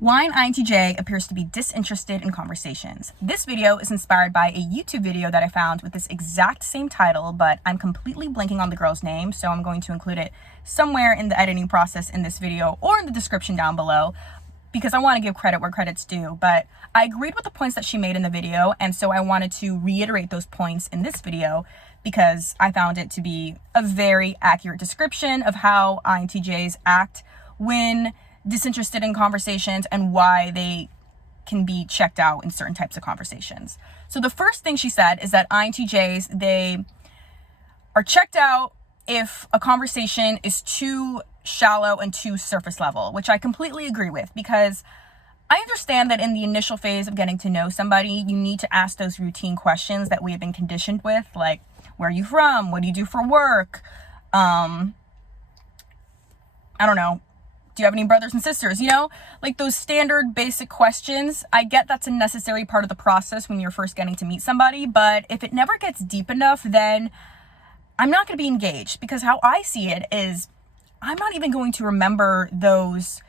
Why an INTJ appears to be disinterested in conversations. This video is inspired by a YouTube video that I found with this exact same title, but I'm completely blanking on the girl's name, so I'm going to include it somewhere in the editing process in this video or in the description down below, because I want to give credit where credit's due. But I agreed with the points that she made in the video, and so I wanted to reiterate those points in this video because I found it to be a very accurate description of how INTJs act when disinterested in conversations and why they can be checked out in certain types of conversations. So the first thing she said is that INTJs, they are checked out if a conversation is too shallow and too surface level, which I completely agree with, because I understand that in the initial phase of getting to know somebody, you need to ask those routine questions that we have been conditioned with, like, where are you from? What do you do for work? I don't know. Do you have any brothers and sisters? You know, like those standard basic questions. I get that's a necessary part of the process when you're first getting to meet somebody, but if it never gets deep enough, then I'm not going to be engaged, because how I see it is I'm not even going to remember those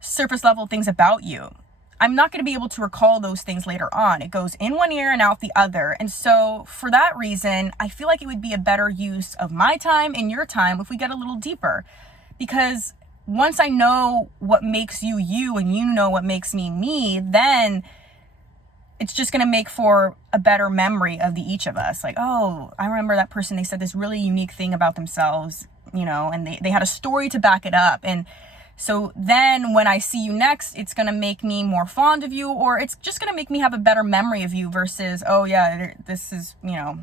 surface level things about you. I'm not going to be able to recall those things later on. It goes in one ear and out the other. And so for that reason, I feel like it would be a better use of my time and your time if we get a little deeper, because once I know what makes you you and you know what makes me me, then it's just going to make for a better memory of the each of us. Like, oh, I remember that person, they said this really unique thing about themselves, you know, and they had a story to back it up. And so then when I see you next, it's going to make me more fond of you, or it's just going to make me have a better memory of you versus, oh yeah, this is, you know,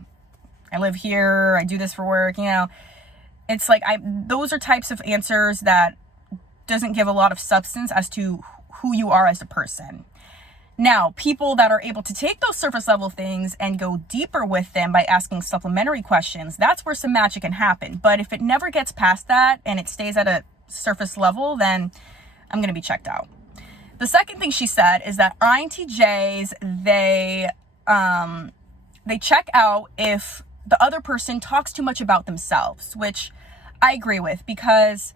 I live here, I do this for work, you know. It's like, those are types of answers that doesn't give a lot of substance as to who you are as a person. Now, people that are able to take those surface level things and go deeper with them by asking supplementary questions, that's where some magic can happen. But if it never gets past that and it stays at a surface level, then I'm going to be checked out. The second thing she said is that INTJs, they check out if the other person talks too much about themselves, which I agree with, because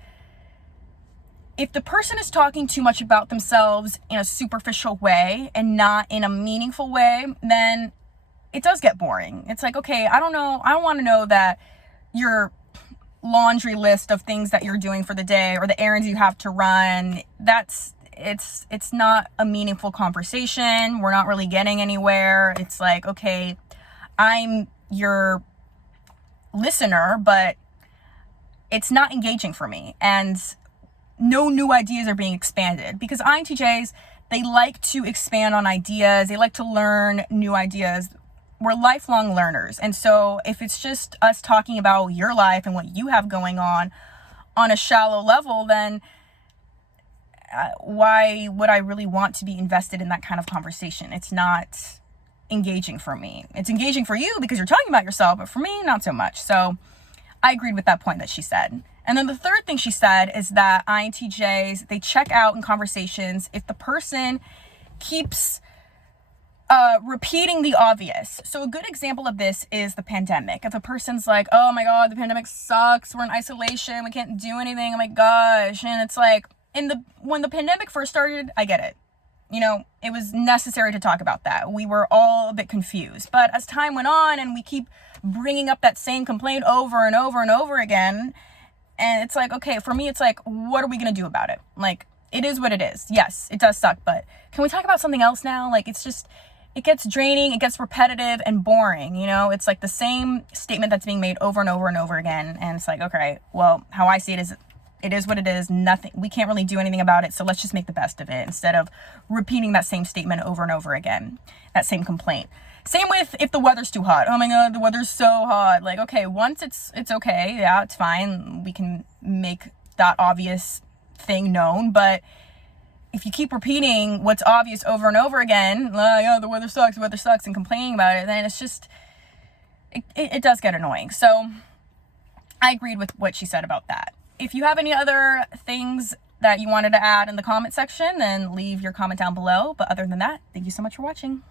if the person is talking too much about themselves in a superficial way and not in a meaningful way, then it does get boring. It's like, okay, I don't know. I don't want to know that your laundry list of things that you're doing for the day or the errands you have to run. It's not a meaningful conversation. We're not really getting anywhere. It's like, okay, I'm your listener, but it's not engaging for me. And no new ideas are being expanded, because INTJs, they like to expand on ideas. They like to learn new ideas. We're lifelong learners. And so if it's just us talking about your life and what you have going on a shallow level, then why would I really want to be invested in that kind of conversation? It's not engaging for me. It's engaging for you because you're talking about yourself, but for me, not so much. So I agreed with that point that she said. And then the third thing she said is that INTJs, they check out in conversations if the person keeps repeating the obvious. So a good example of this is the pandemic. If a person's like, oh my God, the pandemic sucks, we're in isolation, we can't do anything, oh my gosh. And it's like, when the pandemic first started, I get it. You know, it was necessary to talk about that. We were all a bit confused. But as time went on and we keep bringing up that same complaint over and over and over again, and it's like, okay, for me, it's like, what are we going to do about it? Like, it is what it is. Yes, it does suck, but can we talk about something else now? Like, it's just, it gets draining, it gets repetitive and boring, you know? It's like the same statement that's being made over and over and over again. And it's like, okay, well, how I see it is what it is. Nothing, we can't really do anything about it. So let's just make the best of it instead of repeating that same statement over and over again, that same complaint. Same with if the weather's too hot. Oh my God, the weather's so hot. Like, okay, once it's okay. Yeah, it's fine. We can make that obvious thing known. But if you keep repeating what's obvious over and over again, yeah, the weather sucks, and complaining about it, then it's just, it does get annoying. So I agreed with what she said about that. If you have any other things that you wanted to add in the comment section, then leave your comment down below. But other than that, thank you so much for watching.